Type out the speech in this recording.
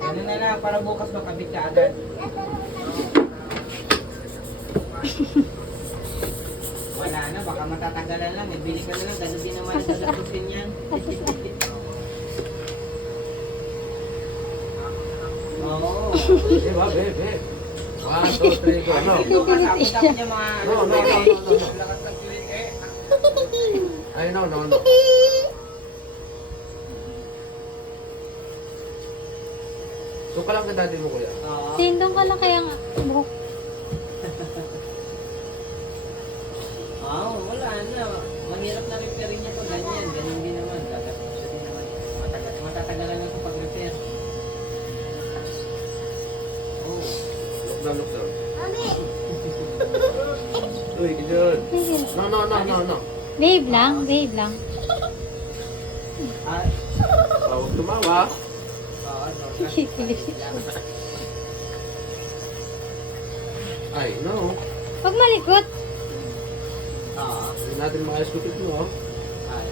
Ano na lang, para bukas makabit ka agad. Wala na, baka matatagalan lang. Bili ka na lang, dahil din naman nagagastusin yan. Oo. Diba, bebe? 1, 2, 3, go. No. Ito ka, sabi niya mga... No. Lakas ng kilig eh. Ay, no. So ka lang ka daddy mo, kuya. Oo. Sindong ka lang kaya nga. Buhok. Oo, wala na. Mahirap na repair niya to. Ganyan, ganyan din naman. Gagastusin din naman. Matatagalan lang ito pag-repair. Oh. Look down. Uy, ganyan. No. Babe lang. Ah, Huwag tumawa. oo, no. Ay, no. Huwag malikot. Oo. Hindi natin makayos kupit mo, oh. Ay.